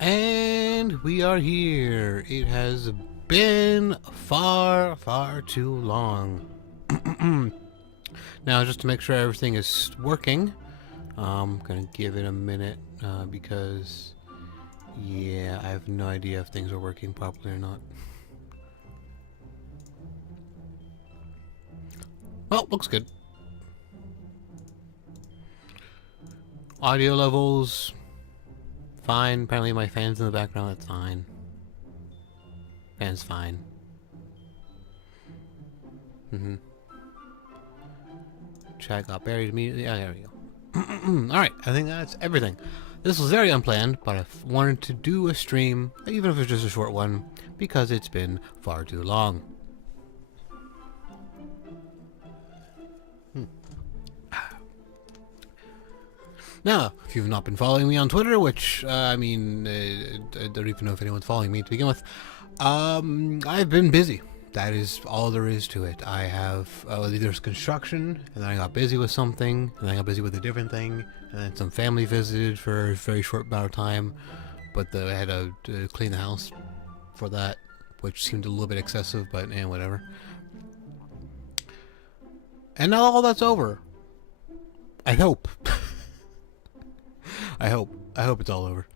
And we are here. It has been far, far too long. Now, just to make sure everything is working, I'm gonna give it a minute because, yeah, I have no idea if things are working properly or not. Well, looks good. Audio levels, fine. Apparently my fan's in the background, that's fine. Fan's fine. Chat got buried immediately. Yeah, there we go. Alright, I think that's everything. This was very unplanned, but I wanted to do a stream, even if it's just a short one, because it's been far too long. Now, if you've not been following me on Twitter, which, I don't even know if anyone's following me to begin with, I've been busy. That is all there is to it. I have, there's construction, and then I got busy with something, and then I got busy with a different thing, and then some family visited for a very short amount of time, but I had to clean the house for that, which seemed a little bit excessive, but whatever. And now all that's over. I hope. I hope it's all over.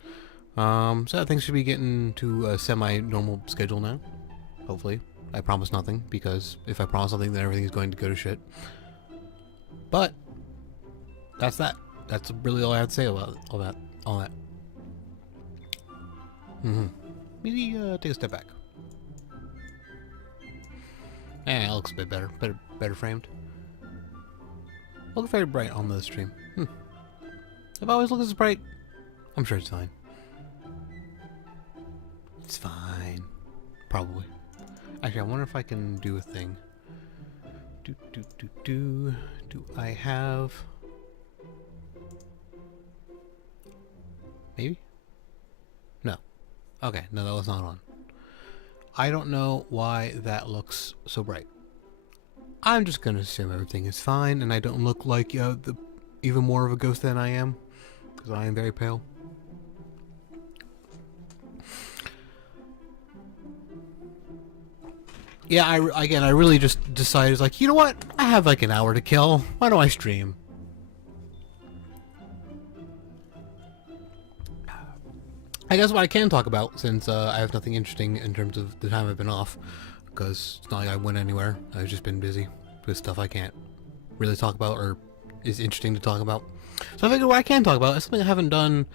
So things should be getting to a semi-normal schedule now. Hopefully. I promise nothing, because if I promise something, then everything's going to go to shit. But that's that. That's really all I have to say about all that. Maybe take a step back. Yeah, it looks a bit better framed. Look very bright on the stream. I've always looked this bright. I'm sure it's fine. It's fine. Probably. Actually, I wonder if I can do a thing. Do I have... Maybe? No. Okay, no, that was not on. I don't know why that looks so bright. I'm just gonna assume everything is fine and I don't look like even more of a ghost than I am. Because I am very pale. Yeah, I really just decided, like, you know what? I have like an hour to kill. Why don't I stream? I guess what I can talk about, since I have nothing interesting in terms of the time I've been off, because it's not like I went anywhere. I've just been busy with stuff I can't really talk about or is interesting to talk about. So I figured what I can talk about is something I haven't done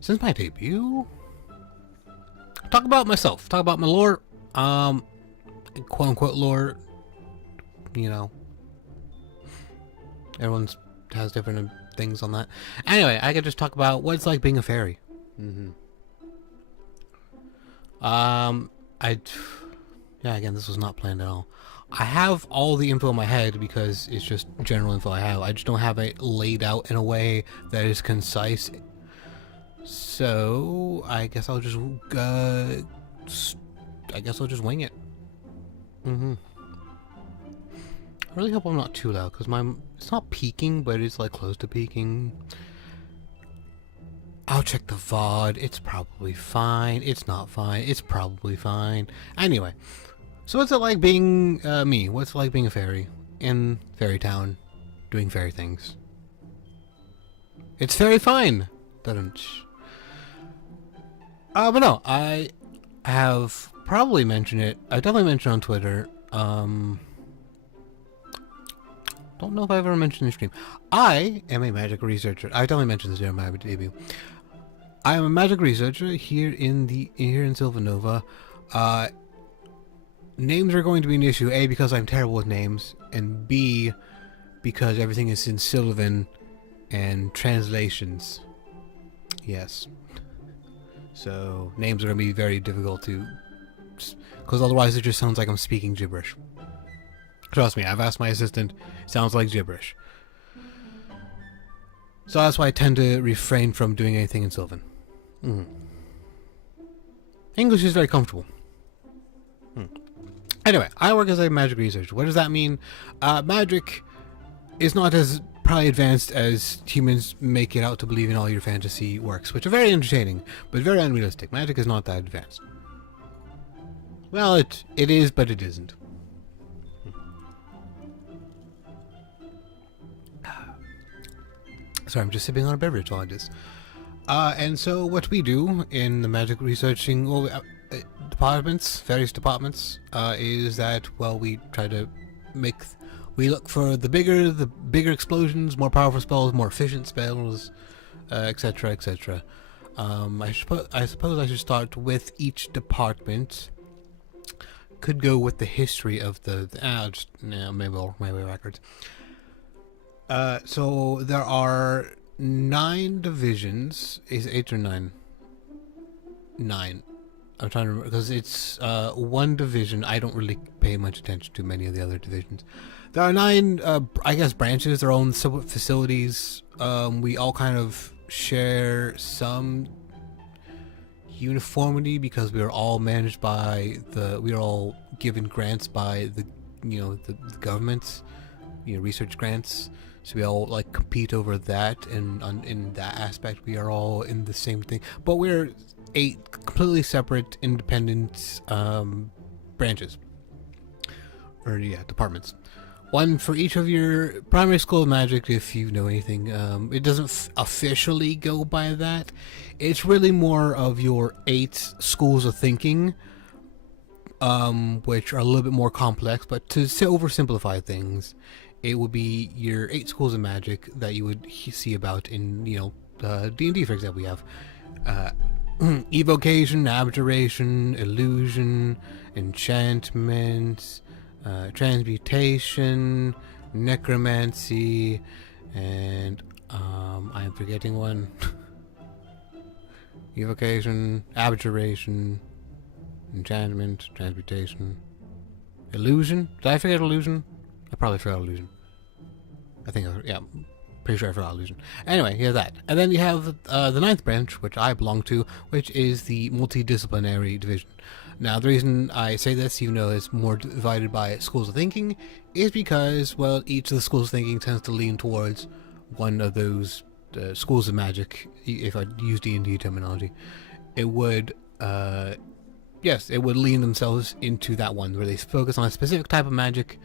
since my debut. Talk about myself. Talk about my lore. Quote unquote lore. You know. Everyone's has different things on that. Anyway, I could just talk about what it's like being a fairy. Yeah, again, this was not planned at all. I have all the info in my head because it's just general info I have. I just don't have it laid out in a way that is concise. So I guess I'll just wing it. I really hope I'm not too loud because it's not peaking, but it's like close to peaking. I'll check the VOD. It's probably fine. It's not fine. It's probably fine. Anyway. So what's it like being me? What's it like being a fairy in Fairy Town, doing fairy things? It's very fine. But no, I have probably mentioned it. I definitely mentioned it on Twitter. Don't know if I've ever mentioned in stream. I am a magic researcher. I definitely mentioned this during my debut. I am a magic researcher here in Sylvanova. Names are going to be an issue, A, because I'm terrible with names, and B, because everything is in Sylvan and translations. Yes. So, names are going to be very difficult to... because otherwise it just sounds like I'm speaking gibberish. Trust me, I've asked my assistant, it sounds like gibberish. So that's why I tend to refrain from doing anything in Sylvan. English is very comfortable. Anyway, I work as a magic researcher. What does that mean? Magic is not as probably advanced as humans make it out to believe in all your fantasy works, which are very entertaining, but very unrealistic. Magic is not that advanced. Well, it is, but it isn't. Sorry, I'm just sipping on a beverage while I do this. And so what we do in the magic researching departments, various departments, is that, well, we try to we look for the bigger explosions, more powerful spells, more efficient spells, etc., etc. I suppose I should start with each department. Could go with the history of maybe records. So there are 9 divisions. Is it 8 or 9? 9. I'm trying to remember because it's one division. I don't really pay much attention to many of the other divisions. There are 9, I guess, branches, their own separate facilities. We all kind of share some uniformity because we are all managed by we are all given grants by the government, research grants. So we all like compete over that, and in that aspect, we are all in the same thing. But we're 8 completely separate, independent branches, or departments. One for each of your primary school of magic, if you know anything. It doesn't officially go by that. It's really more of your 8 schools of thinking, which are a little bit more complex. But to oversimplify things, it would be your 8 schools of magic that you would see about in, D&D, for example. We have evocation, abjuration, illusion, enchantment, transmutation, necromancy, and I am forgetting one. Evocation, abjuration, enchantment, transmutation, illusion. Did I forget illusion? I probably forgot illusion. I think, pretty sure I forgot illusion. Anyway, you have that. And then you have the 9th branch, which I belong to, which is the multidisciplinary division. Now, the reason I say this, even though it's more divided by schools of thinking, is because, well, each of the schools of thinking tends to lean towards one of those schools of magic. If I use D&D terminology, it would, it would lean themselves into that one, where they focus on a specific type of magic,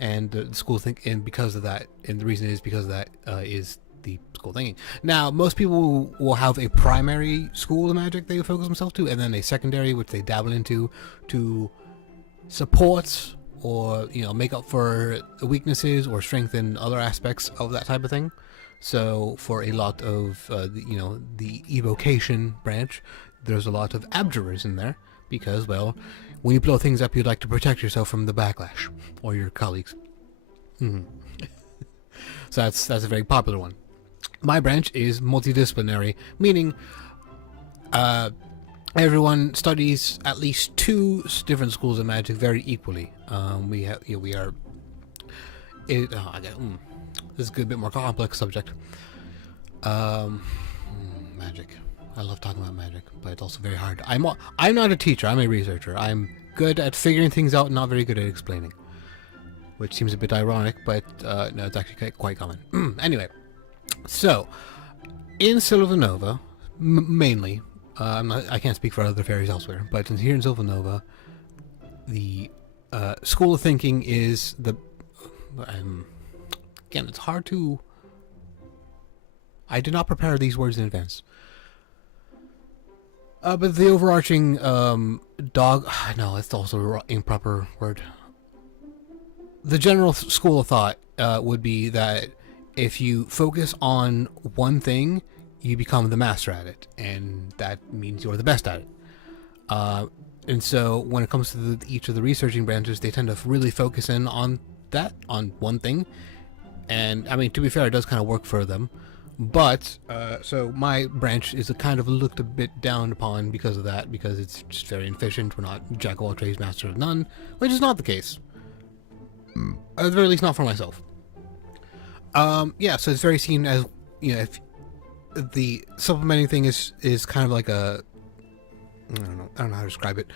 and the school think, and because of that, and the reason is because of that is the school thinking. Now, most people will have a primary school of magic they focus themselves to, and then a secondary, which they dabble into to support or make up for weaknesses or strengthen other aspects of that type of thing. So, for a lot of the evocation branch, there's a lot of abjurers in there because, well, when you blow things up, you'd like to protect yourself from the backlash or your colleagues. So that's a very popular one. My branch is multidisciplinary, meaning everyone studies at least 2 different schools of magic very equally. This is a bit more complex subject. Magic. I love talking about magic, but it's also very hard. I'm not a teacher. I'm a researcher. I'm good at figuring things out, not very good at explaining, which seems a bit ironic, but no, it's actually quite common. Anyway, so in Sylvanova, mainly, I can't speak for other fairies elsewhere, but here in Sylvanova, the school of thinking is again, it's hard to. I did not prepare these words in advance. But the overarching no, that's also an improper word. The general school of thought would be that if you focus on one thing, you become the master at it, and that means you're the best at it. And so when it comes to each of the researching branches, they tend to really focus in on one thing. And I mean, to be fair, it does kind of work for them. But, so my branch is kind of looked a bit down upon because of that, because it's just very inefficient. We're not jack of all trades, master of none, which is not the case. At the very least, not for myself. So it's very seen as, if the supplementing thing is kind of like I don't know how to describe it.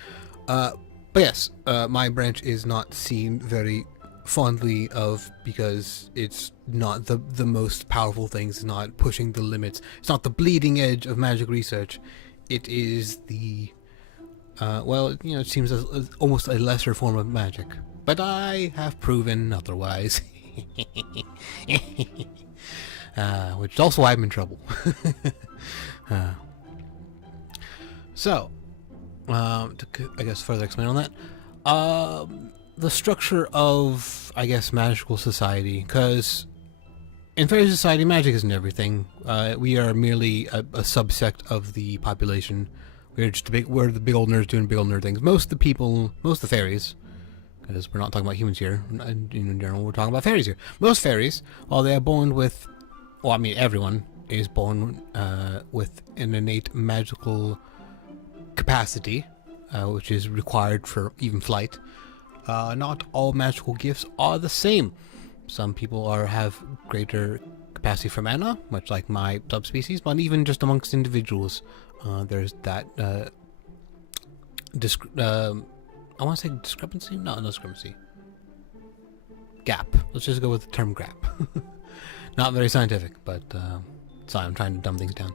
But yes, my branch is not seen very fondly of, because it's not the most powerful things. It's not pushing the limits. It's not the bleeding edge of magic research. It is the well, it seems as almost a lesser form of magic. But I have proven otherwise. Which is also why I'm in trouble. So, to, I guess, further explain on that, the structure of, I guess, magical society, because in Faerie society, magic isn't everything. We are merely a subsect of the population. We're the big old nerds doing big old nerd things. Most of the fairies, because we're not talking about humans here, in general, we're talking about fairies here. Most fairies, while they are born with, well, I mean, everyone is born with an innate magical capacity, which is required for even flight. Not all magical gifts are the same. Some people have greater capacity for mana, much like my subspecies, but even just amongst individuals, there's that I want to say discrepancy? No discrepancy. Gap. Let's just go with the term gap. Not very scientific, but sorry, I'm trying to dumb things down.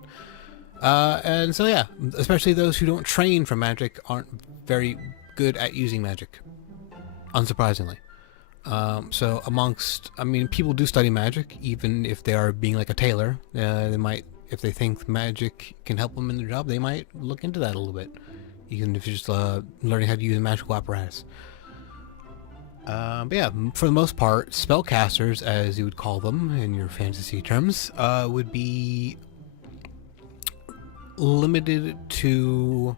And so yeah, especially those who don't train for magic aren't very good at using magic, unsurprisingly. So people do study magic, even if they are being like a tailor. They might, if they think magic can help them in their job, they might look into that a little bit, even if you're just learning how to use a magical apparatus. But yeah, for the most part, spellcasters, as you would call them in your fantasy terms, would be limited to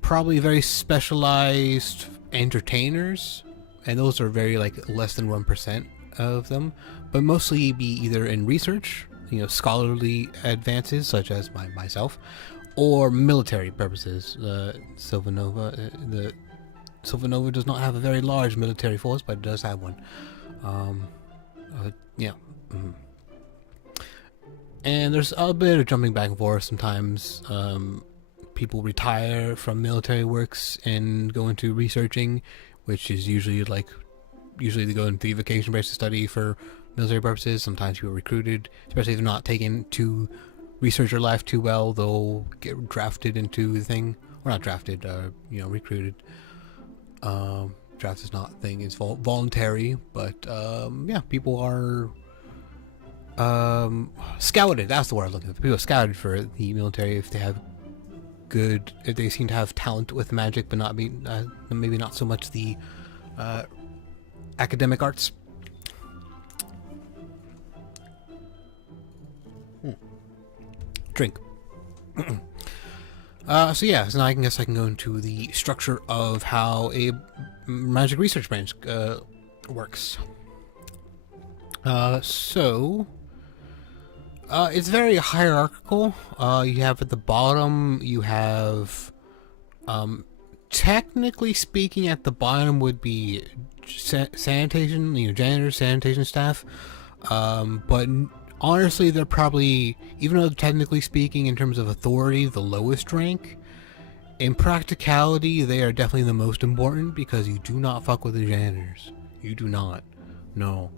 probably very specialized entertainers, and those are very less than 1% of them, but mostly be either in research, scholarly advances such as myself, or military purposes. Sylvanova does not have a very large military force, but it does have one. Yeah. Mm. And there's a bit of jumping back and forth sometimes. People retire from military works and go into researching, which is usually they go into the vacation base to study for military purposes. Sometimes people are recruited, especially if they're not taken to researcher life too well. They'll get drafted into the thing, or not drafted, recruited. Draft is not a thing; it's voluntary. But yeah, people are scouted. That's the word I'm looking for. People are scouted for the military if they seem to have talent with magic, but maybe not so much the academic arts. Drink. So yeah, so now I guess I can go into the structure of how a magic research branch works. It's very hierarchical. You have at the bottom, you have, technically speaking, at the bottom would be sanitation, janitors, sanitation staff. But honestly, they're probably, even though technically speaking, in terms of authority, the lowest rank, in practicality, they are definitely the most important, because you do not fuck with the janitors. You do not. No.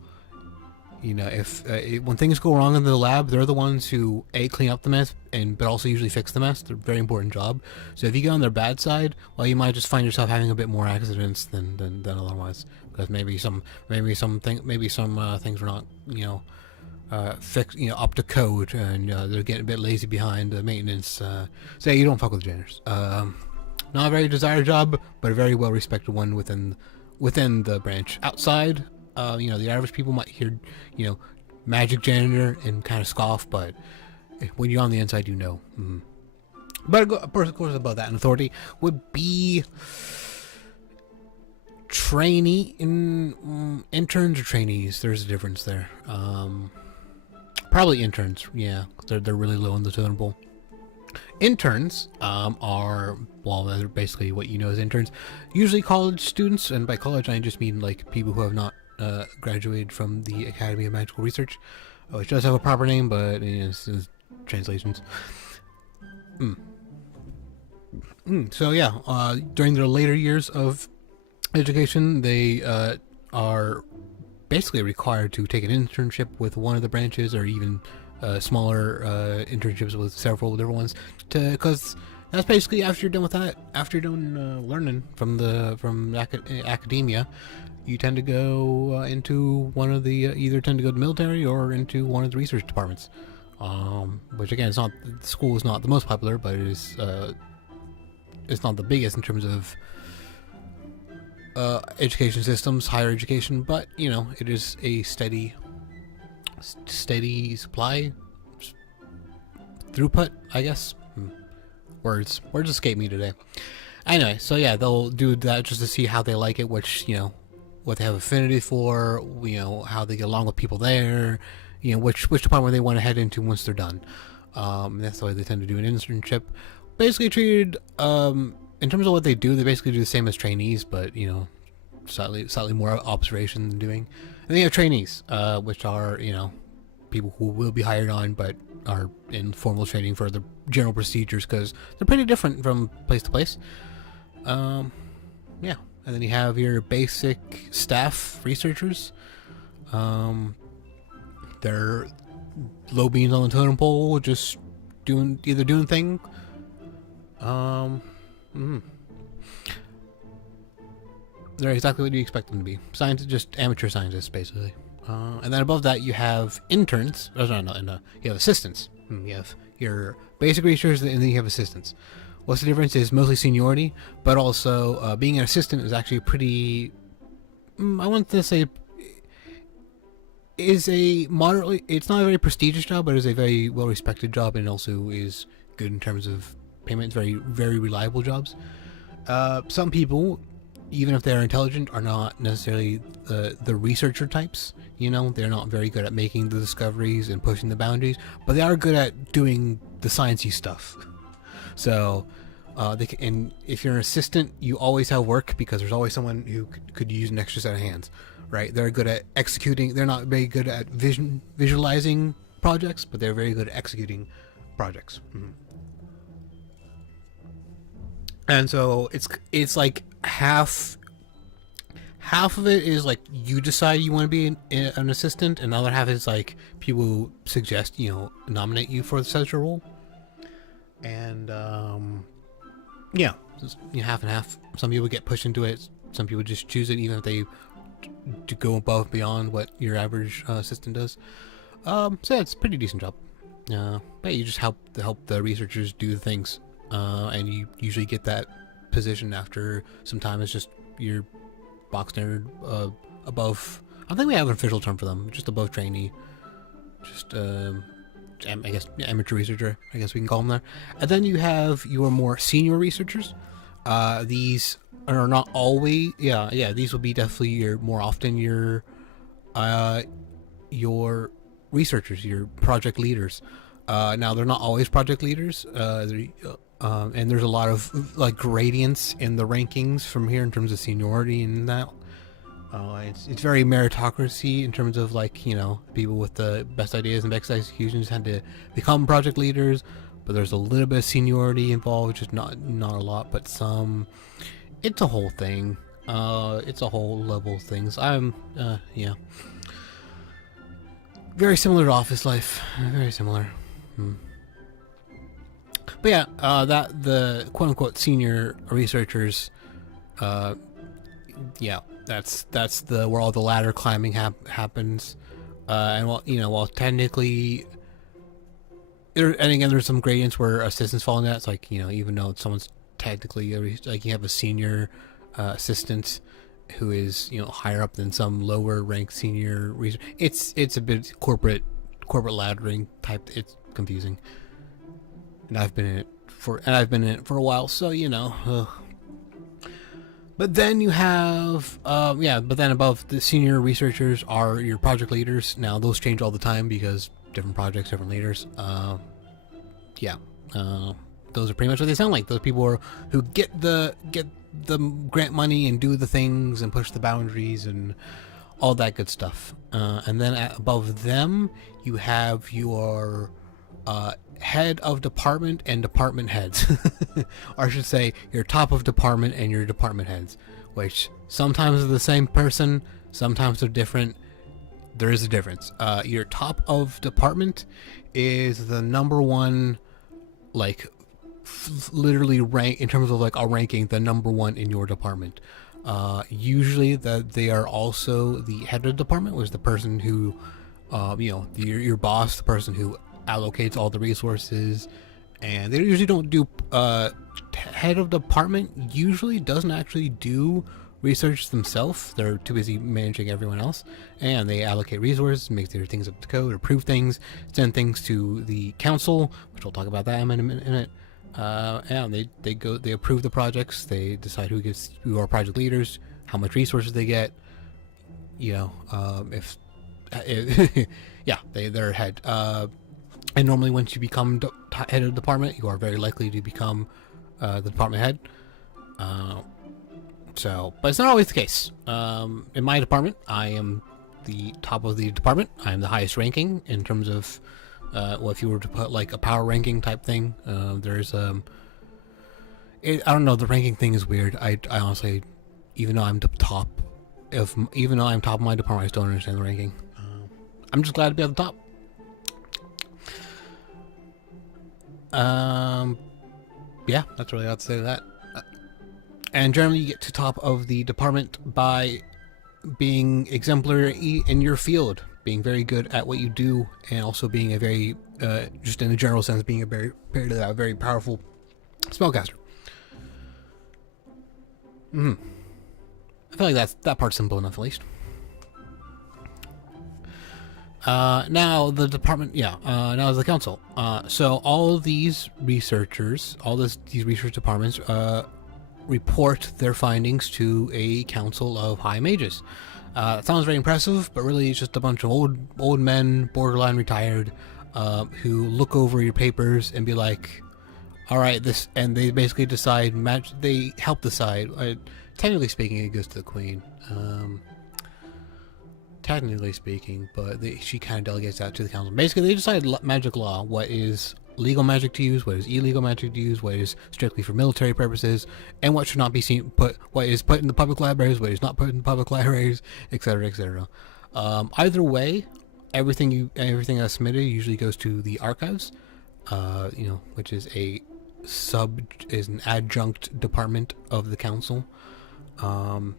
If when things go wrong in the lab, they're the ones who clean up the mess, but also usually fix the mess. They're a very important job. So if you get on their bad side, well, you might just find yourself having a bit more accidents than otherwise, because maybe some things were not fixed up to code, and they're getting a bit lazy behind the maintenance. So yeah, you don't fuck with janitors. Not a very desired job, but a very well respected one within the branch. Outside, the average people might hear, magic janitor and kind of scoff, but when you're on the inside, Mm-hmm. But of course, above that in authority would be interns or trainees. There's a difference there. Probably interns. Yeah, they're really low on the totem pole. Interns they're basically what as interns. Usually college students, and by college I just mean people who have not graduated from the Academy of Magical Research, which does have a proper name, but it's translations. So yeah, during their later years of education, they are basically required to take an internship with one of the branches, or even smaller internships with several different ones, because that's basically after you're done with that. After you're done learning from academia, you tend to go into one of the either tend to go to the military or into one of the research departments. Which again, school is not the most popular, but it is it's not the biggest in terms of education systems, higher education, but you know, it is a steady supply throughput, I guess. Words escape me today. Anyway, so yeah, they'll do that just to see how they like it, which, you know, what they have affinity for, you know, how they get along with people there, you know, which department they want to head into once they're done. That's the way they tend to do an internship. Basically treated, in terms of what they do, they basically do the same as trainees, but, you know, slightly more observation than doing. And then you have trainees, which are, you know, people who will be hired on, but are in formal training for the general procedures, because they're pretty different from place to place. Yeah. And then you have your basic staff researchers. They're low beans on the totem pole, just either doing thing. They're exactly what you expect them to be. Scientists, just amateur scientists, basically. And then above that, you have interns. Oh, no. You have assistants. You have your basic researchers, and then you have assistants. What's the difference is mostly seniority, but also being an assistant is actually pretty. I want to say is a moderately. It's not a very prestigious job, but it's a very well respected job, and also is good in terms of payment. It's very, very reliable jobs. Some people, even if they're intelligent, are not necessarily the researcher types. You know, they're not very good at making the discoveries and pushing the boundaries, but they are good at doing the sciencey stuff. So, and if you're an assistant, you always have work because there's always someone who could use an extra set of hands, right? They're good at executing. They're not very good at visualizing projects, but they're very good at executing projects. And so it's like half of it is like you decide you want to be an assistant, and the other half is like people suggest, you know, nominate you for such a role. And yeah, half and half. Some people get pushed into it. Some people just choose it, even if they to go above beyond what your average assistant does. So yeah, it's a pretty decent job. But you just help the researchers do things, and you usually get that position after some time. It's just your box standard above. I think we have an official term for them, just above trainee. Just I guess amateur researcher, I guess we can call them there. And then you have your more senior researchers. These are not always, these will be definitely more often your researchers, your project leaders. Now they're not always project leaders, and there's a lot of like gradients in the rankings from here in terms of seniority and that. It's very meritocracy in terms of, like, you know, people with the best ideas and best executions tend to become project leaders, but there's a little bit of seniority involved, just not a lot, but some. It's a whole thing. It's a whole level of things. Yeah. Very similar to office life. Very similar. But yeah, that the quote unquote senior researchers, yeah. That's where all the ladder climbing happens, and while technically, and again, there's some gradients where assistants fall in that. It's like, you know, even though someone's technically like, you have a senior assistant who is, you know, higher up than some lower ranked senior researcher. It's a bit corporate laddering type. It's confusing, and I've been in it for a while, so you know. But then you have, but then above the senior researchers are your project leaders. Now those change all the time because different projects, different leaders. Those are pretty much what they sound like. Those people who get the grant money and do the things and push the boundaries and all that good stuff. And then above them, you have your head of department and department heads. Or I should say your top of department and your department heads, which sometimes are the same person, Sometimes they're different. There is a difference. Your top of department is the number one, like, literally rank in terms of like a ranking, the number one in your department. Usually that they are also the head of the department, was the person who, your boss, the person who allocates all the resources. And they usually don't do, head of department usually doesn't actually do research themselves. They're too busy managing everyone else, and they allocate resources, make their things up to code, approve things, send things to the council, which we'll talk about that in a minute. And they approve the projects. They decide who are project leaders, how much resources they get. If yeah, they're head. And normally, once you become head of the department, you are very likely to become the department head. But it's not always the case. In my department, I am the top of the department. I am the highest ranking in terms of, if you were to put like a power ranking type thing, there's I don't know. The ranking thing is weird. I honestly, even though I'm top of my department, I still don't understand the ranking. I'm just glad to be at the top. Yeah, that's really all to say to that. And generally you get to top of the department by being exemplary in your field, being very good at what you do, and also being a very, just in a general sense, being a very powerful spellcaster. I feel like that part's simple enough, at least. Now the department, now the council. So all of these researchers, these research departments, report their findings to a council of high mages. It sounds very impressive, but really it's just a bunch of old men, borderline retired, who look over your papers and be like, all right, and they basically decide, they help decide. Technically speaking, it goes to the queen. Technically speaking, but she kind of delegates that to the council. Basically, they decide magic law, what is legal magic to use, what is illegal magic to use, what is strictly for military purposes, and what should not be what is put in the public libraries, what is not put in the public libraries, etc., etc. Either way, everything that's submitted usually goes to the archives, which is an adjunct department of the council. So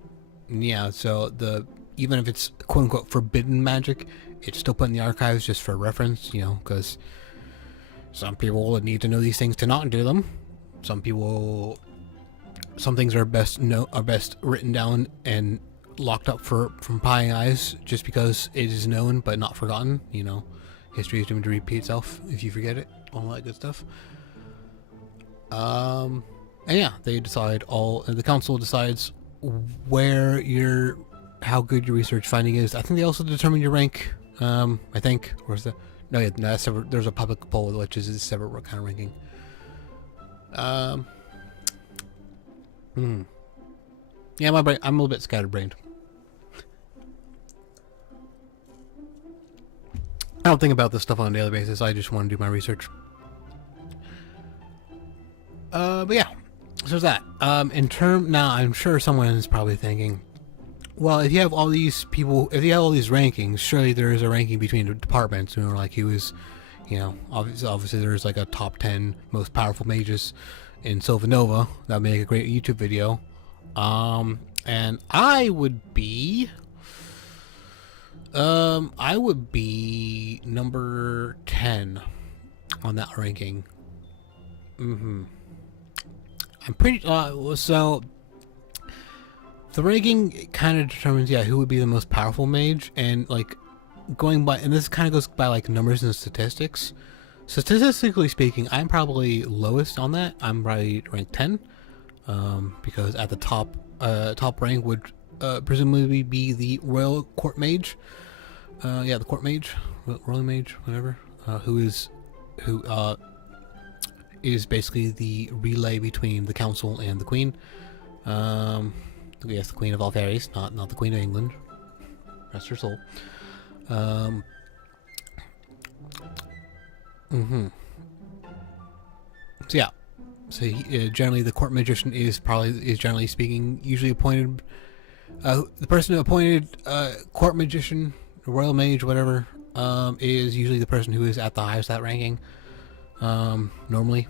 even if it's quote unquote forbidden magic, it's still put in the archives just for reference, because some people would need to know these things to not do them. Some things are best written down and locked up from prying eyes, just because it is known but not forgotten. History is doomed to repeat itself if you forget it. All that good stuff. They decide the council decides how good your research finding is. I think they also determine your rank. I think, or is that? No, that's separate. There's a public poll, which is a separate kind of ranking. Yeah, my brain. I'm a little bit scatterbrained. I don't think about this stuff on a daily basis. I just want to do my research. But yeah, so there's that. Now, I'm sure someone is probably thinking, well, if you have all these rankings, surely there is a ranking between the departments. Obviously there's like a top 10 most powerful mages in Sylvanova. That would make a great YouTube video. And I would be number 10 on that ranking. I'm pretty, so the ranking kind of determines, who would be the most powerful mage, and like and this kind of goes by like numbers and statistics. Statistically speaking, I'm probably lowest on that. I'm probably ranked 10, because at the top rank would presumably be the Royal Court Mage. The Court Mage, Royal Mage, whatever. Who is basically the relay between the council and the queen. Yes, the Queen of all fairies, not the Queen of England. Rest her soul. So generally, the court magician is generally speaking usually appointed The person appointed court magician, royal mage, whatever, is usually the person who is at the highest that ranking. Normally,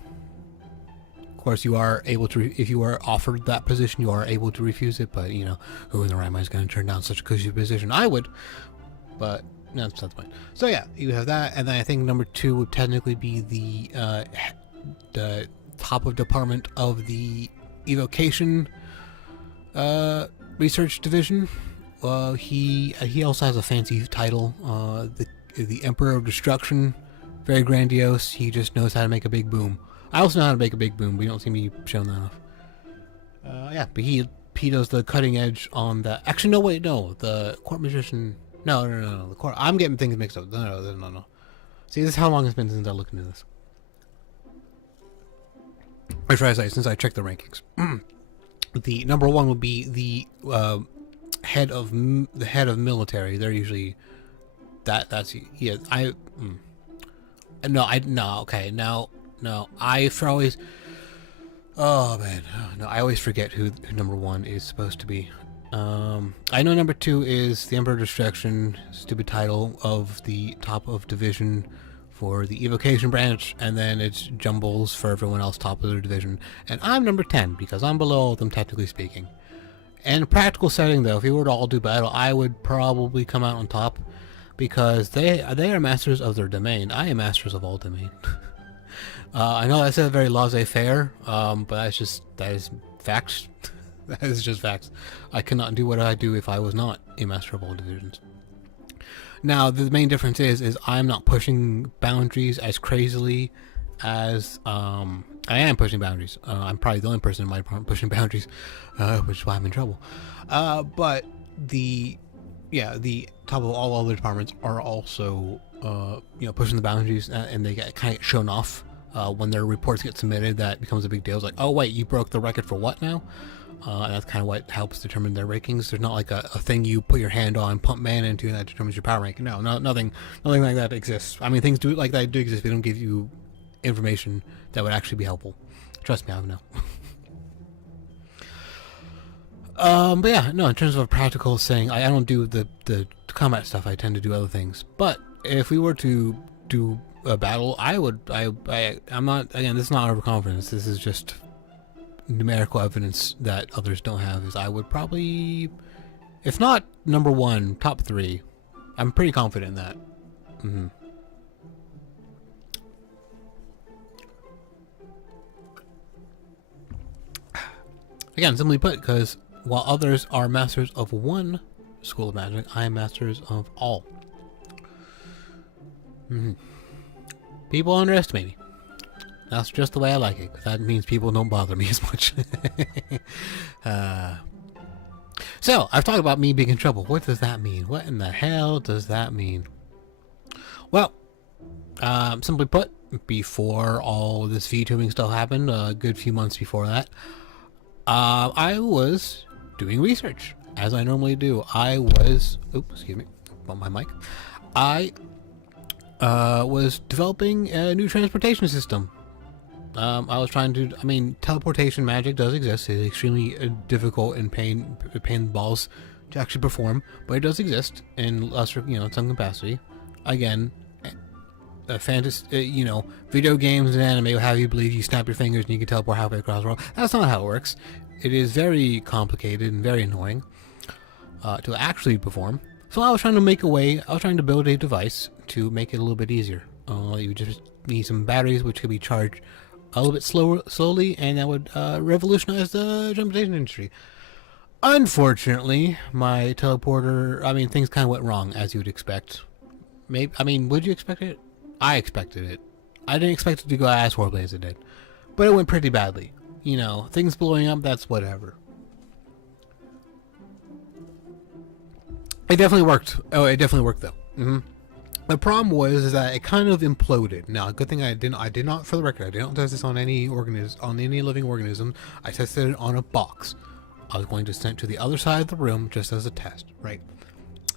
of course, you are able to, if you are offered that position, you are able to refuse it. But you know, who in the right mind is going to turn down such a cushy position? I would, but no, that's not the point. So yeah, you have that, and then I think number 2 would technically be the top of department of the evocation research division. He also has a fancy title, the Emperor of Destruction. Very grandiose. He just knows how to make a big boom. I also know how to make a big boom. We don't seem to be showing that off. Yeah, but he does the cutting edge on the. Actually, no, wait, no, the court magician. No. The court. I'm getting things mixed up. No. See, this is how long it's been since I looked into this. Or should I say, since I checked the rankings. The number 1 would be the head of military. They're usually that's yeah. Oh man, no, I always forget who number 1 is supposed to be. I know number 2 is the Emperor of Destruction, stupid title of the top of division for the evocation branch, and then it's jumbles for everyone else top of their division. And I'm number 10 because I'm below them, technically speaking. In a practical setting, though, if we were to all do battle, I would probably come out on top because they are masters of their domain. I am masters of all domain. I know that's a very laissez-faire, but that is facts. That is just facts. I cannot do what I do if I was not a master of all divisions. Now, the main difference is I'm not pushing boundaries as crazily as I am pushing boundaries. I'm probably the only person in my department pushing boundaries, which is why I'm in trouble. But the top of all other departments are also pushing the boundaries, and they get kind of shown off when their reports get submitted. That becomes a big deal. It's like, oh wait, you broke the record for what now? And that's kind of what helps determine their rankings. There's not like a thing you put your hand on, pump mana into, and that determines your power ranking. No, nothing like that exists. I mean, things do like that do exist. They don't give you information that would actually be helpful. Trust me, I know. But yeah, no. In terms of a practical saying, I don't do the combat stuff. I tend to do other things. But if we were to do a battle, I'm not. Again, this is not overconfidence. This is just numerical evidence that others don't have. Is I would probably, if not number 1, top 3. I'm pretty confident in that. Again, simply put, because while others are masters of one school of magic, I am masters of all. People underestimate me. That's just the way I like it, because that means people don't bother me as much. So, I've talked about me being in trouble. What does that mean? What in the hell does that mean? Well, simply put, before all this VTubing stuff happened, a good few months before that, I was doing research, as I normally do. I was... Oops, excuse me. Bump my mic. I was developing a new transportation system. I was trying to... I mean, teleportation magic does exist. It's extremely difficult and pain in the balls to actually perform, but it does exist in lesser, some capacity. Again, fantasy, video games and anime will have you believe you snap your fingers and you can teleport halfway across the world. That's not how it works. It is very complicated and very annoying to actually perform. So I was trying to build a device to make it a little bit easier. You just need some batteries, which could be charged a little bit slowly, and that would revolutionize the transportation industry. Unfortunately, my teleporter, things kind of went wrong, as you would expect. Would you expect it? I expected it. I didn't expect it to go as horribly as it did. But it went pretty badly. Things blowing up, that's whatever. It definitely worked. Oh, it definitely worked, though. The problem was that it kind of imploded. Now, good thing I did not, for the record, I did not test this on any living organism. I tested it on a box. I was going to send it to the other side of the room just as a test, right?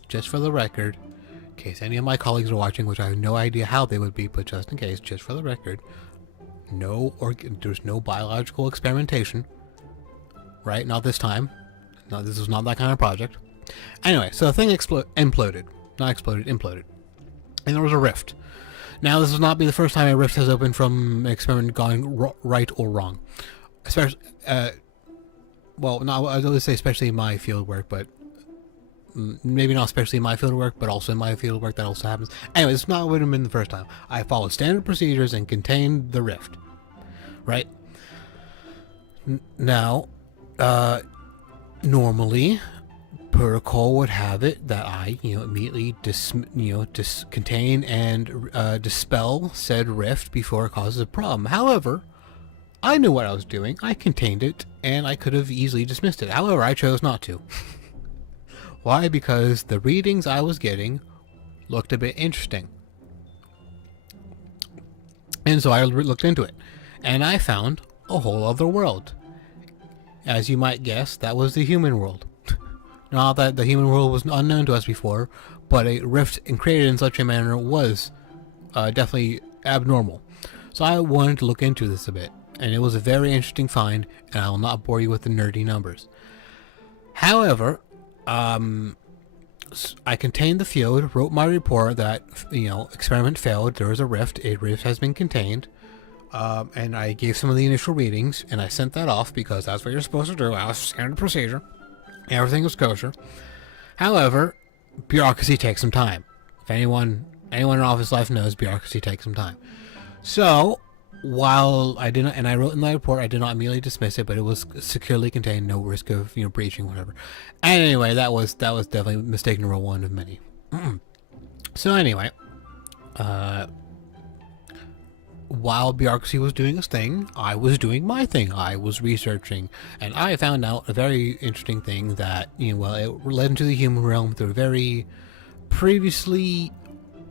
Just for the record, in case any of my colleagues are watching, which I have no idea how they would be, but just in case, just for the record, there's no biological experimentation, right? Not this time. No, this was not that kind of project. Anyway, so the thing imploded. Not exploded, imploded. And there was a rift. Now, this will not be the first time a rift has opened from an experiment going right or wrong. Especially, well, no, I was going to say especially in my field work, but maybe not especially in my field work, but also in my field work that also happens. Anyway, it's not would have been the first time. I followed standard procedures and contained the rift. Right? Now, normally, protocol would have it that I, immediately contain and dispel said rift before it causes a problem. However, I knew what I was doing. I contained it, and I could have easily dismissed it. However, I chose not to. Why? Because the readings I was getting looked a bit interesting. And so I looked into it, and I found a whole other world. As you might guess, that was the human world. Not that the human world was unknown to us before, but a rift created in such a manner was definitely abnormal. So I wanted to look into this a bit, and it was a very interesting find, and I will not bore you with the nerdy numbers. However, I contained the field, wrote my report that, experiment failed, there was a rift has been contained, and I gave some of the initial readings, and I sent that off because that's what you're supposed to do. That was standard procedure. Everything was kosher. However, bureaucracy takes some time. If anyone in office life knows, bureaucracy takes some time. So, while I did not, and I wrote in the report, I did not immediately dismiss it, but it was securely contained, no risk of breaching, whatever. And anyway, that was definitely mistake number one of many. So anyway, while bureaucracy was doing its thing, I was doing my thing. I was researching, and I found out a very interesting thing that, it led into the human realm through a very previously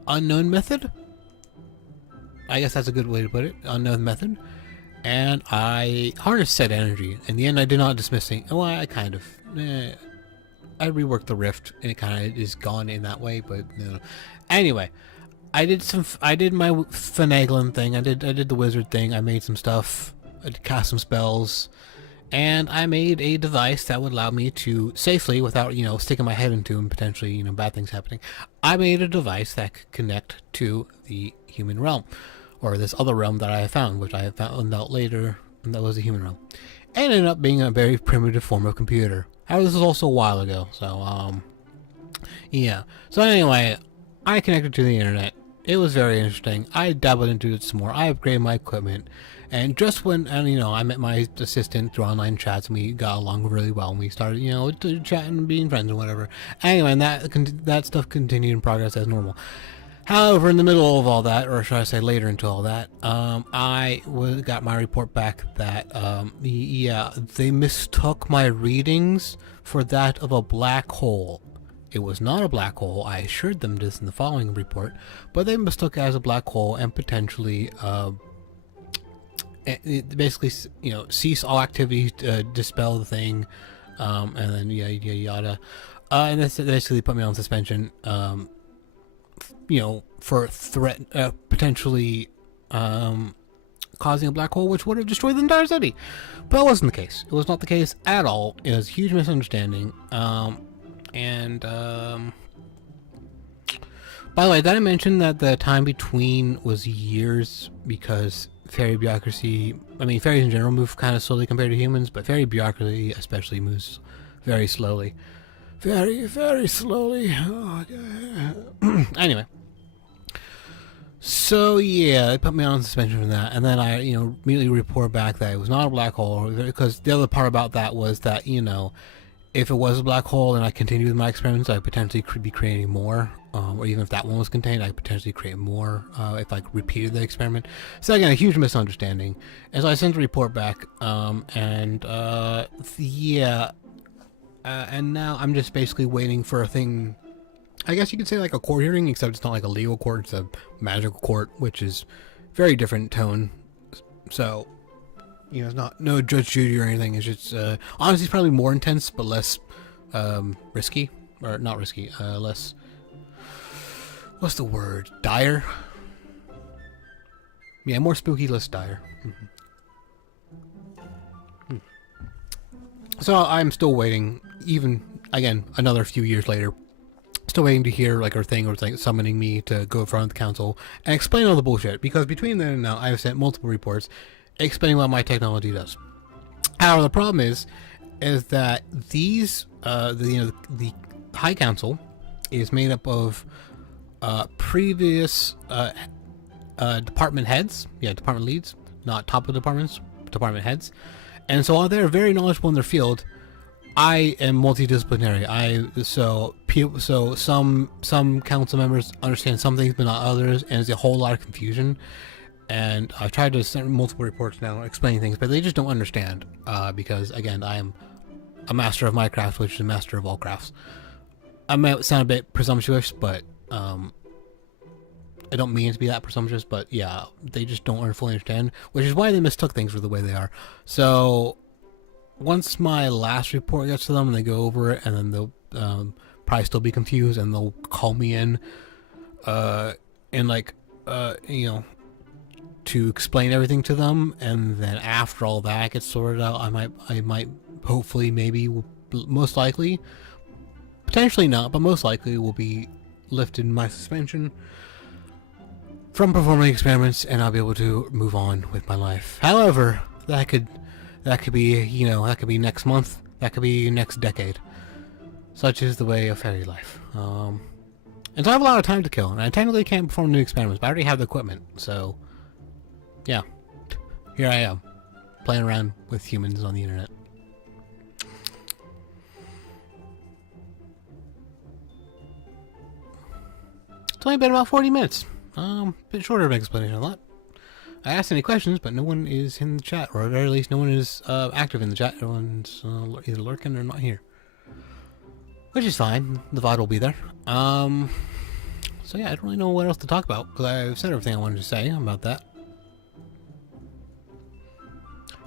unknown method. I guess that's a good way to put it. Unknown method. And I harnessed said energy. In the end, I did not dismiss it. Well, I kind of... I reworked the rift, and it kind of is gone in that way, but... Anyway... I did my finagling thing. I did the wizard thing. I made some stuff. I cast some spells, and I made a device that would allow me to safely, without sticking my head into and potentially bad things happening. I made a device that could connect to the human realm, or this other realm that I have found, which I have found out later, and that was the human realm. And it ended up being a very primitive form of computer. However, this was also a while ago, so yeah. So anyway, I connected to the internet. It was very interesting. I dabbled into it some more. I upgraded my equipment. And just when, I met my assistant through online chats, and we got along really well, and we started, chatting and being friends and whatever. Anyway, and that stuff continued in progress as normal. However, in the middle of all that, or should I say later into all that, I got my report back that, they mistook my readings for that of a black hole. It was not a black hole. I assured them this in the following report, but they mistook it as a black hole and potentially, basically, cease all activity, dispel the thing, and then yada yada. And this basically put me on suspension, for potentially, causing a black hole, which would have destroyed the entire city. But that wasn't the case. It was not the case at all. It was a huge misunderstanding. And, by the way, did I mention that the time between was years because fairy bureaucracy, fairies in general move kind of slowly compared to humans, but fairy bureaucracy especially moves very slowly. Very, very slowly. Oh, anyway. So, yeah, they put me on suspension from that, and then I, immediately report back that it was not a black hole, because the other part about that was that, if it was a black hole and I continued with my experiments, I potentially could be creating more. Or even if that one was contained, I could potentially create more if I repeated the experiment. So again, a huge misunderstanding. And so I sent a report back, and now I'm just basically waiting for a thing. I guess you could say like a court hearing, except it's not like a legal court, it's a magical court, which is very different tone. So... it's not no Judge Judy or anything. It's just honestly, it's probably more intense, but less risky, or not risky. Less. What's the word? Dire. Yeah, more spooky, less dire. So I'm still waiting even again another few years later, still waiting to hear like a thing or like summoning me to go in front of the council and explain all the bullshit. Because between then and now, I've sent multiple reports explaining what my technology does. However, the problem is that these the High Council is made up of previous department heads, department leads, not top of departments, department heads, and so while they're very knowledgeable in their field, I am multidisciplinary. So some council members understand some things but not others, and there's a whole lot of confusion. And I've tried to send multiple reports now explaining things, but they just don't understand. Because again, I am a master of my craft, which is a master of all crafts. I might sound a bit presumptuous, but I don't mean to be that presumptuous. But yeah, they just don't fully understand, which is why they mistook things for the way they are. So once my last report gets to them and they go over it, and then they'll probably still be confused, and they'll call me in and like to explain everything to them, and then after all that gets sorted out, I might hopefully, maybe, most likely, potentially not, but most likely will be lifted my suspension from performing experiments, and I'll be able to move on with my life. However, that could be that could be next month, that could be next decade. Such is the way of Faerie life. And so I have a lot of time to kill, and I technically can't perform new experiments, but I already have the equipment, so yeah, here I am, playing around with humans on the internet. It's only been about 40 minutes. A bit shorter of an explanation, a lot. I asked any questions, but no one is in the chat, or at the very least, no one is active in the chat. Everyone's either lurking or not here, which is fine. The VOD will be there. So yeah, I don't really know what else to talk about, because I've said everything I wanted to say about that.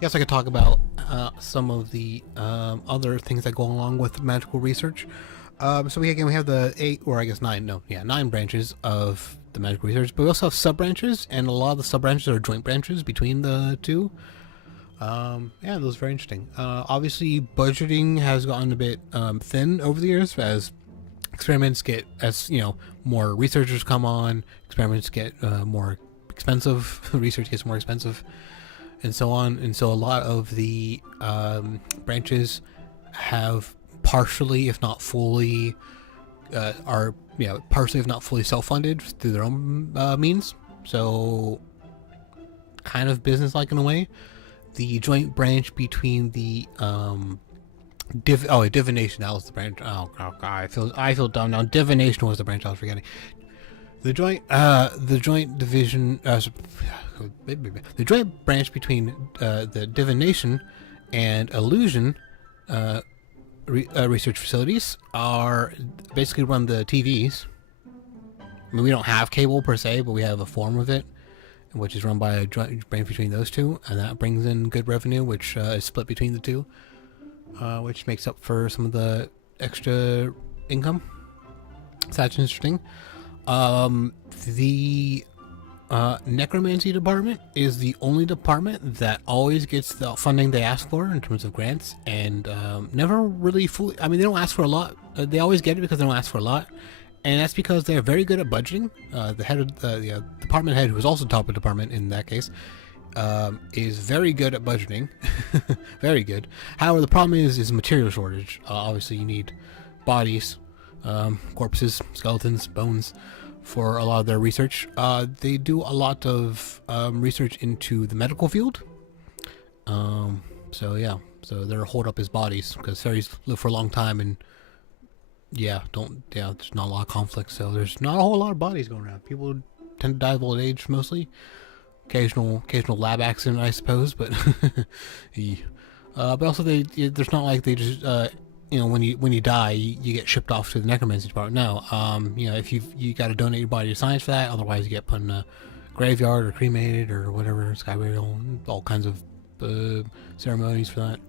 Yes, I could talk about some of the other things that go along with magical research. So we have the 9 branches of the magical research, but we also have sub-branches, and a lot of the sub-branches are joint branches between the two. Those are very interesting. Obviously, budgeting has gotten a bit thin over the years as experiments get, more researchers come on, experiments get more expensive, research gets more expensive, and so on. And so a lot of the branches have partially, if not fully, partially if not fully self-funded through their own means. So kind of business-like in a way. The joint branch between the divination, that was the branch. Oh god, I feel dumb now. Divination was the branch I was forgetting. The joint division, the joint branch between the divination and illusion research facilities are basically run the TVs. I mean, we don't have cable per se, but we have a form of it, which is run by a joint branch between those two, and that brings in good revenue, which is split between the two, which makes up for some of the extra income. So that's interesting. The necromancy department is the only department that always gets the funding they ask for in terms of grants, and never really fully. I mean, they don't ask for a lot. They always get it because they don't ask for a lot, and that's because they're very good at budgeting. The head of the department head, who is also top of department in that case, is very good at budgeting. Very good. However, the problem is material shortage. Obviously, you need bodies, corpses, skeletons, bones for a lot of their research. They do a lot of research into the medical field. So their hold up is bodies, because fairies live for a long time, and there's not a lot of conflict, so there's not a whole lot of bodies going around. People tend to die of old age mostly. Occasional lab accident, I suppose, but but also there's not like they just when you die, you get shipped off to the necromancy department. No, if you got to donate your body to science for that, otherwise you get put in a graveyard or cremated or whatever, sky burial, all kinds of ceremonies for that.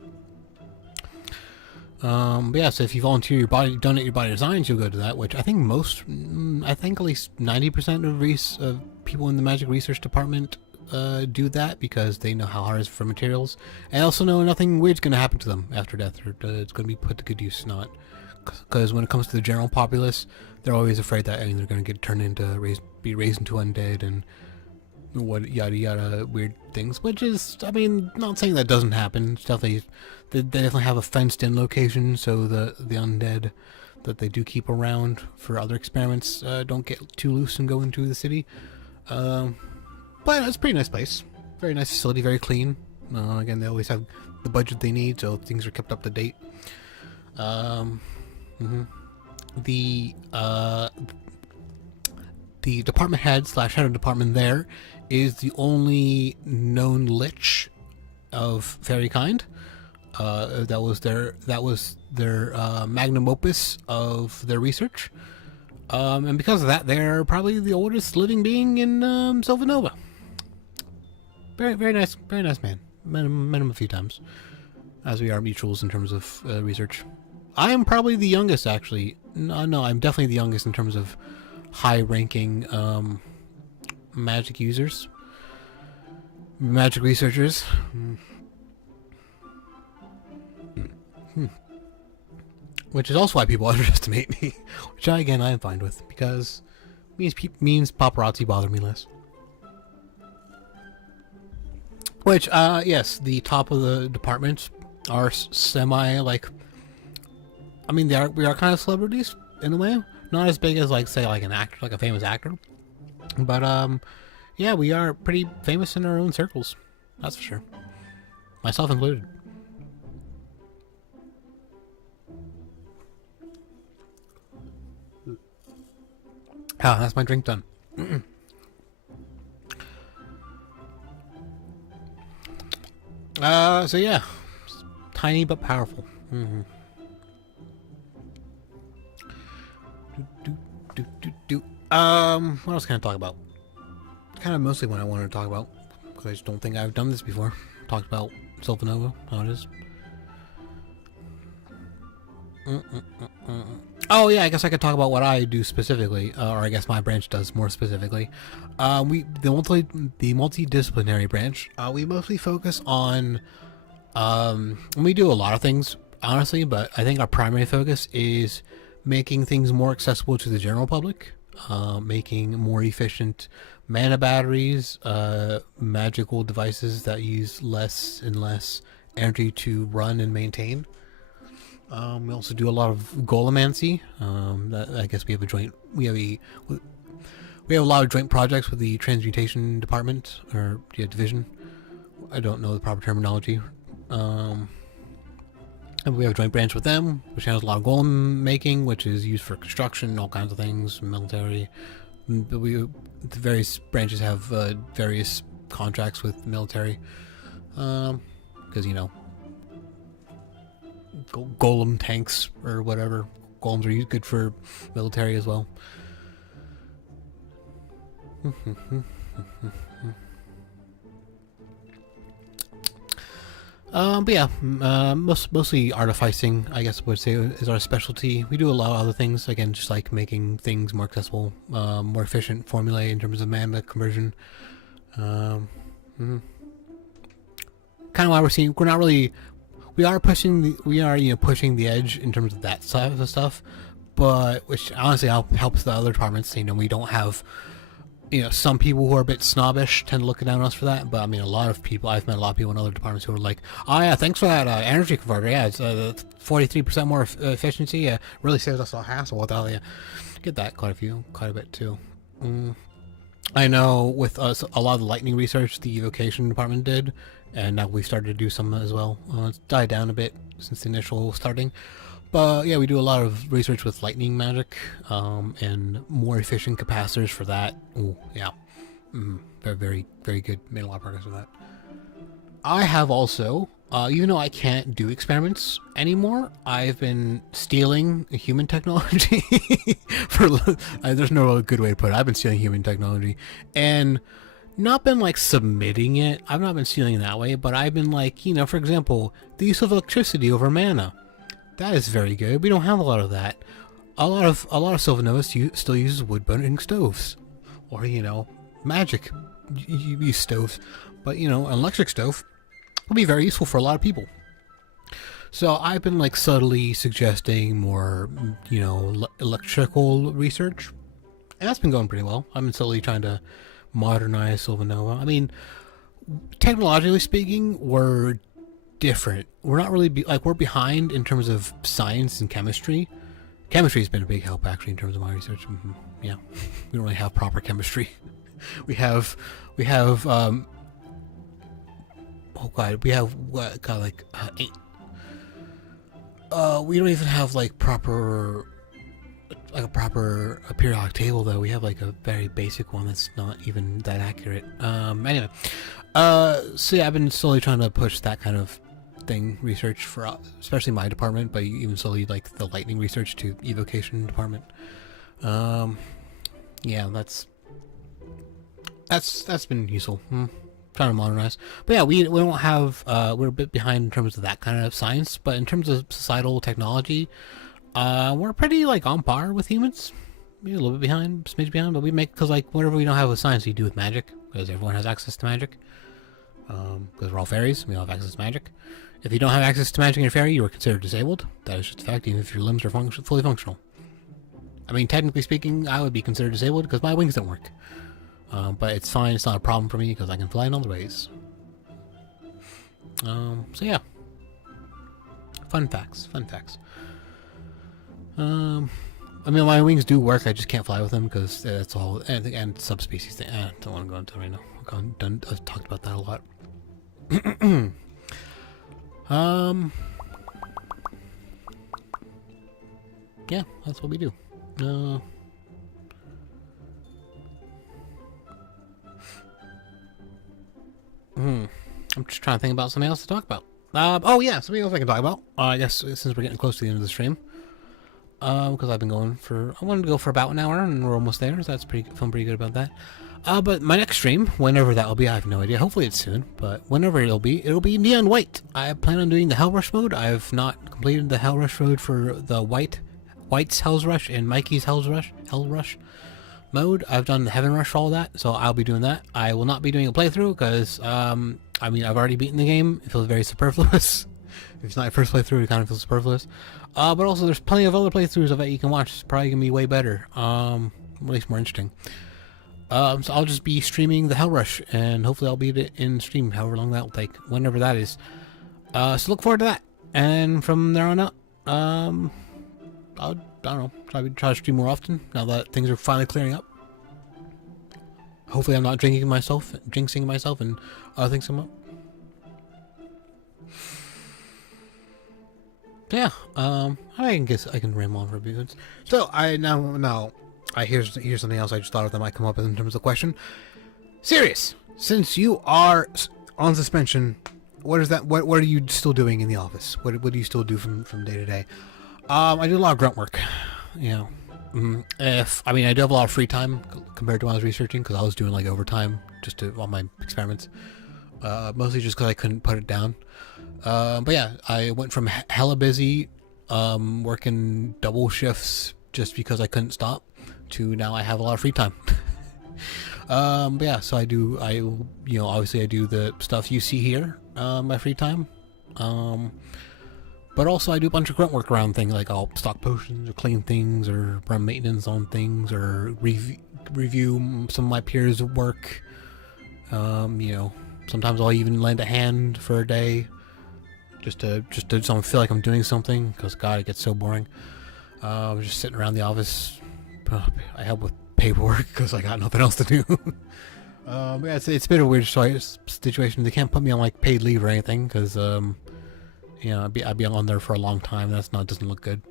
So if you volunteer your body, donate your body to science, you'll go to that, which I think at least 90% of people in the magic research department do that because they know how hard it is for materials, and also know nothing weird's going to happen to them after death, or it's going to be put to good use. Not because when it comes to the general populace, they're always afraid that they're going to get turned into be raised into undead and what yada yada weird things. Which is, I mean, not saying that doesn't happen. It's definitely they definitely have a fenced-in location, so the undead that they do keep around for other experiments don't get too loose and go into the city. But it's a pretty nice place. Very nice facility, very clean. Again, they always have the budget they need, so things are kept up to date. The department head / head of department there is the only known lich of Faerie kind. That was their magnum opus of their research, and because of that, they're probably the oldest living being in Sylvanova. Very nice man. Met him a few times, as we are mutuals in terms of research. I am probably the youngest, actually. No, I'm definitely the youngest in terms of high-ranking magic users, magic researchers. Which is also why people underestimate me, which again I'm fine with, because means paparazzi bother me less. Which yes, the top of the departments are semi like. I mean, we are kind of celebrities in a way, not as big as like say like an actor, like a famous actor, but yeah, we are pretty famous in our own circles. That's for sure, myself included. Ah, that's my drink done. So yeah, tiny but powerful. What else can I talk about? Kind of mostly what I wanted to talk about, because I just don't think I've done this before. Talked about Sylvanova, how it is. Oh yeah, I guess I could talk about what I do specifically, or I guess my branch does more specifically. The multidisciplinary branch. We mostly focus on. We do a lot of things, honestly, but I think our primary focus is making things more accessible to the general public, making more efficient mana batteries, magical devices that use less and less energy to run and maintain. We also do a lot of golemancy. I guess we have a lot of joint projects with the transmutation department or division. I don't know the proper terminology. And we have a joint branch with them, which has a lot of golem making, which is used for construction, all kinds of things, military. The various branches have various contracts with the military, because golem tanks or whatever. Golems are good for military as well. But yeah, mostly artificing, I guess I would say, is our specialty. We do a lot of other things, again, just like making things more accessible, more efficient formulae in terms of mana conversion. Kind of why we are pushing the edge in terms of that side of stuff, but which honestly helps the other departments. We don't have, some people who are a bit snobbish tend to look down on us for that, but I mean, I've met a lot of people in other departments who are like, oh yeah, thanks for that energy converter, yeah, it's 43% more efficiency, really saves us a hassle with all. Yeah, get that quite a bit too. I know with us, a lot of the lightning research the evocation department did, and now we've started to do some as well. It's died down a bit since the initial starting, but yeah, we do a lot of research with lightning magic, and more efficient capacitors for that. Oh yeah, very, very, very good. Made a lot of progress with that. I have also, even though I can't do experiments anymore, I've been stealing human technology. There's no good way to put it. I've been stealing human technology, and not been like submitting it. I've not been stealing it that way, but I've been like, for example, the use of electricity over mana. That is very good. We don't have a lot of that. A lot of Sylvanova still uses wood burning stoves, or magic use stoves, but you know, an electric stove would be very useful for a lot of people. So I've been like subtly suggesting more, you know, electrical research, and that's been going pretty well. I've been slowly trying to modernize Sylvanova. I mean, technologically speaking, we're different. We're not really we're behind in terms of science and chemistry. Chemistry has been a big help actually in terms of my research. Yeah, we don't really have proper chemistry. we have oh god, we have what kind of like 8. We don't even have like proper a periodic table though. We have like a very basic one that's not even that accurate. Anyway, so yeah, I've been slowly trying to push that kind of thing, research for especially my department, but even slowly like the lightning research to evocation department. Yeah, that's been useful. Trying to modernize, but yeah, we don't have we're a bit behind in terms of that kind of science, but in terms of societal technology, we're pretty like on par with humans. Maybe a little bit behind, smidge behind, but we make, because like whatever we don't have with science, we do with magic, because everyone has access to magic. Because we're all fairies, we all have access to magic. If you don't have access to magic in your fairy, you are considered disabled. That is just a fact, even if your limbs are fully functional. I mean, technically speaking, I would be considered disabled because my wings don't work. But it's fine, it's not a problem for me because I can fly in other ways. So yeah. Fun facts. I mean, my wings do work, I just can't fly with them because that's all, and subspecies thing. I don't want to go into it right now. I've talked about that a lot. Yeah, that's what we do. I'm just trying to think about something else to talk about. Oh yeah, something else I can talk about. I guess since we're getting close to the end of the stream, because I've been going for, I wanted to go for about an hour, and we're almost there. So that's feeling pretty good about that. But my next stream, whenever that will be, I have no idea. Hopefully it's soon, but whenever it'll be Neon White. I plan on doing the Hell Rush mode. I have not completed the Hell Rush mode for the White's Hell's Rush and Mikey's Hell Rush mode. I've done the Heaven Rush for all that, so I'll be doing that. I will not be doing a playthrough because, I mean, I've already beaten the game. It feels very superfluous. If it's not your first playthrough, it kind of feels superfluous. But also, there's plenty of other playthroughs of it you can watch. It's probably going to be way better. At least more interesting. So I'll just be streaming the Hell Rush, and hopefully I'll beat it in stream, however long that will take, whenever that is. So look forward to that. And from there on out, I don't know, try to stream more often, now that things are finally clearing up. Hopefully I'm not jinxing myself, and other things come up. Yeah, I guess I can ramble on for a few minutes. So here's something else I just thought of that might come up in terms of the question. Sirius, since you are on suspension, what are you still doing in the office? What do you still do from day to day? I do a lot of grunt work. You know, I do have a lot of free time compared to when I was researching, because I was doing like overtime just on my experiments. Mostly just because I couldn't put it down. But yeah, I went from hella busy, working double shifts just because I couldn't stop, to now I have a lot of free time. But yeah, so obviously I do the stuff you see here, my free time. But also I do a bunch of grunt work around things, like I'll stock potions or clean things or run maintenance on things or review some of my peers' work. Sometimes I'll even lend a hand for a day just to feel like I'm doing something, because God, it gets so boring. I was just sitting around the office. I help with paperwork because I got nothing else to do. Yeah, it's been a weird situation. They can't put me on like paid leave or anything because I'd be on there for a long time. Doesn't look good.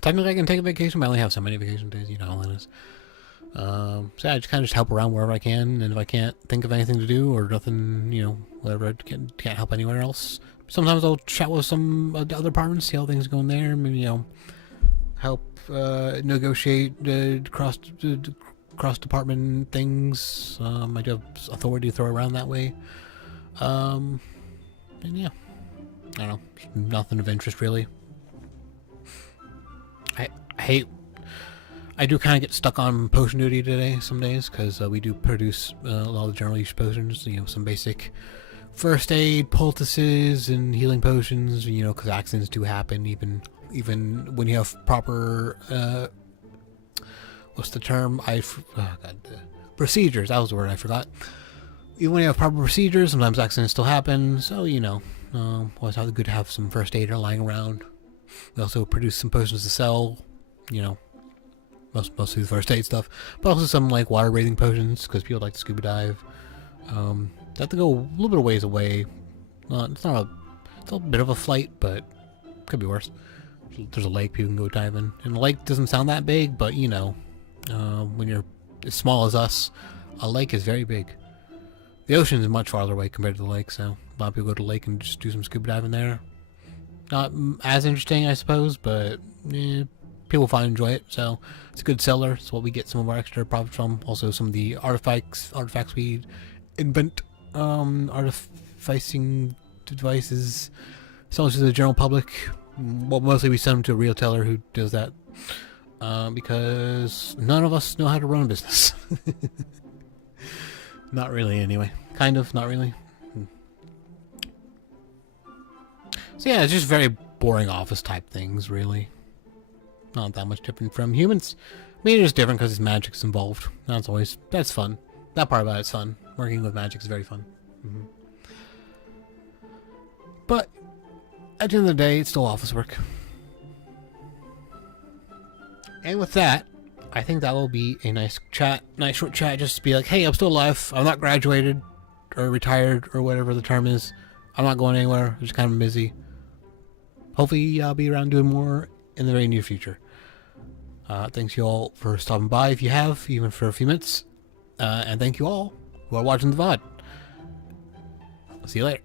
Technically I can take a vacation, but I only have so many vacation days. You know how that is. So yeah, I just kind of help around wherever I can, and if I can't think of anything to do or nothing, whatever, I can't help anywhere else. Sometimes I'll chat with some other departments, see how things are going there. Maybe help negotiate cross department things. I do have authority to throw around that way. And yeah, I don't know, nothing of interest really. I I do kind of get stuck on potion duty today some days because we do produce a lot of general use potions. You know, some basic first aid poultices and healing potions. You know, because accidents do happen even when you have proper what's the term? Procedures. That was the word I forgot. Even when you have proper procedures, sometimes accidents still happen. So you know, always good to have some first aid lying around. We also produce some potions to sell. You know, mostly the first aid stuff, but also some like water breathing potions because people like to scuba dive. They have to go a little bit of ways away. It's a bit of a flight, but could be worse. There's a lake people can go dive in, and the lake doesn't sound that big, but you know, when you're as small as us, a lake is very big. The ocean is much farther away compared to the lake, so a lot of people go to the lake and just do some scuba diving there. Not as interesting, I suppose, but people enjoy it, so it's a good seller. It's what we get some of our extra profits from. Also, some of the artifacts we invent, artificing devices, sell to the general public. Well, mostly we send them to a retailer who does that, because none of us know how to run a business. Not really, anyway. Kind of, not really. So yeah, it's just very boring office type things, really. Not that much different from humans. I mean, it's different because magic's involved. That's fun. That part about it's fun. Working with magic is very fun. But at the end of the day, it's still office work. And with that, I think that will be a nice short chat, just to be like, hey, I'm still alive. I'm not graduated or retired or whatever the term is. I'm not going anywhere. I'm just kind of busy. Hopefully, I'll be around doing more in the very near future. Thanks you all for stopping by, if you have, even for a few minutes. And thank you all who are watching the VOD. I'll see you later.